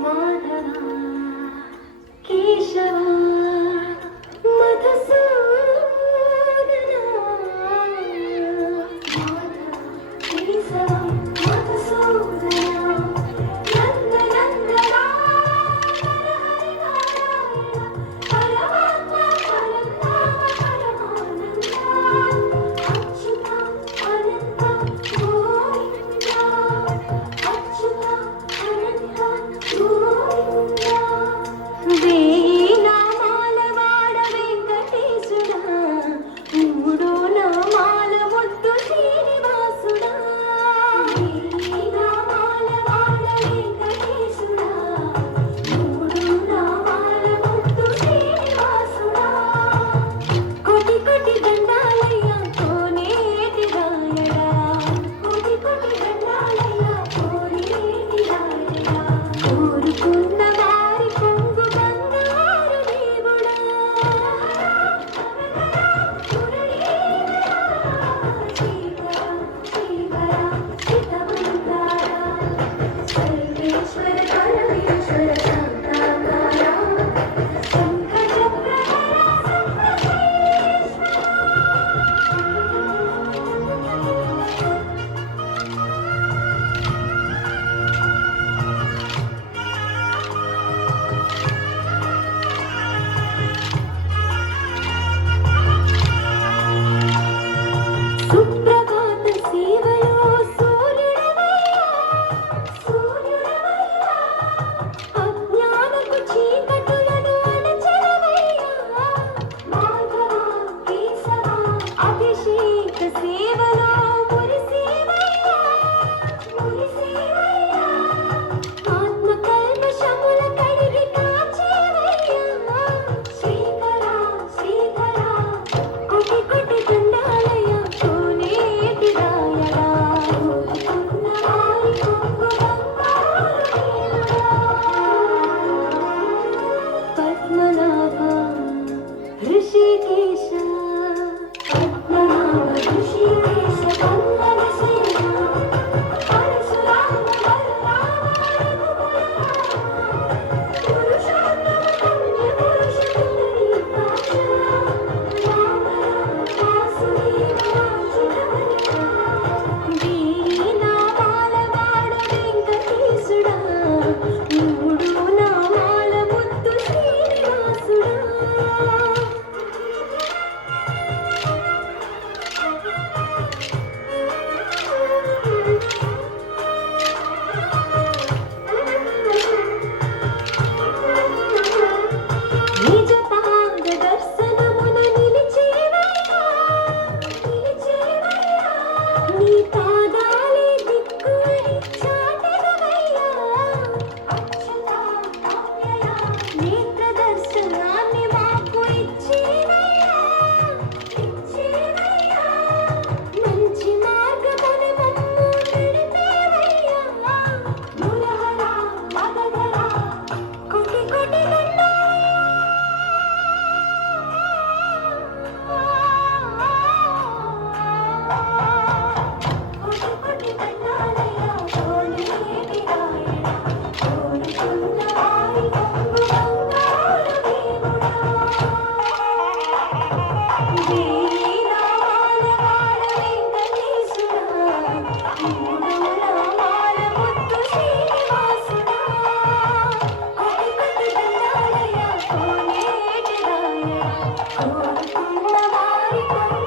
మాధవ కేశవ మధుసూదన మాధవ కేశవ మధుసూదన నందనందన హరి నారాయణ పరమాత్మ పరంధామ పరమానంద అచ్యుత అనంత గోవింద అచ్యుత అనంత గోవింద వేయి నామాల వాడ వెంకటేశుడా మూడో నామాల ముద్దు శ్రీనివాసుడా వేయి నామాల వాడ వెంకటేశుడా మూడో నామాల ముద్దు శ్రీనివాసుడా కోటి కోటి దండాలయ్య కోనేటి రాయడా కోటి కోటి దండాలయ్య కోనేటి రాయడా కోరుకున్న వారి పొంగు బంగారు దేవుడా శ్రీకర శ్రీకర చిత్తమంతార సర్వేశ్వర పరమేశ్వర శాంతాకార శంఖచక్రధర సుప్రభాత సేవలో సూర్యుడవయ్యా సూర్యుడవయ్యా అజ్ఞానపు చీకటులను అణచెదవయ్యా మాధవ కేశవ అభిషేక సేవలో మురిసేవయ్యా మురిసేవయ్యా ఆత్మ కల్మషముల కడిగి కాచేవయ్యా శ్రీకర శ్రీకర కోటి కోటి దండాలయ్య కోనేటి రాయడా కోరుకున్న వారి కొంగు బంగారు దేవుడా పద్మనాభ ఋషికేశ పద్మనాభ ఋషికేశ పద్మన సేన పరశురామ బలరామ పురుషోత్తమ పుణ్య పురుష పుండరీకాక్ష వామన వాసుదేవ వాసుదేవ వేయి నామాల వాడ వెంకటేశుడా మూడు నామాల ముద్దు శ్రీనివాసుడా నిజ పాద దర్శనమున నిలిచేవయ్యా నిలిచేవయ్యా నీ పాదాలే దిక్కుని చాటెదవయ్యా అచ్యుత అవ్యయ నేత్ర దర్శనాన్ని మాకు ఇచ్చేవయ్యా ఇచ్చేవయ్యా మంచి మార్గమున మమ్ము నడిపేవయ్యా మురహర మదధర కోటి కోటి కోటి కోటి దండాలయ్య కోనేటి రాయడా కోరుకున్న వారి కొంగు బంగారు దేవుడా వేయి నామాల వాడ వెంకటేశుడా మూడు నామాల ముద్దు శ్రీనివాసుడా కోటి కోటి దండాలయ్య కోనేటి రాయడా కోరుకున్న వారి కొంగు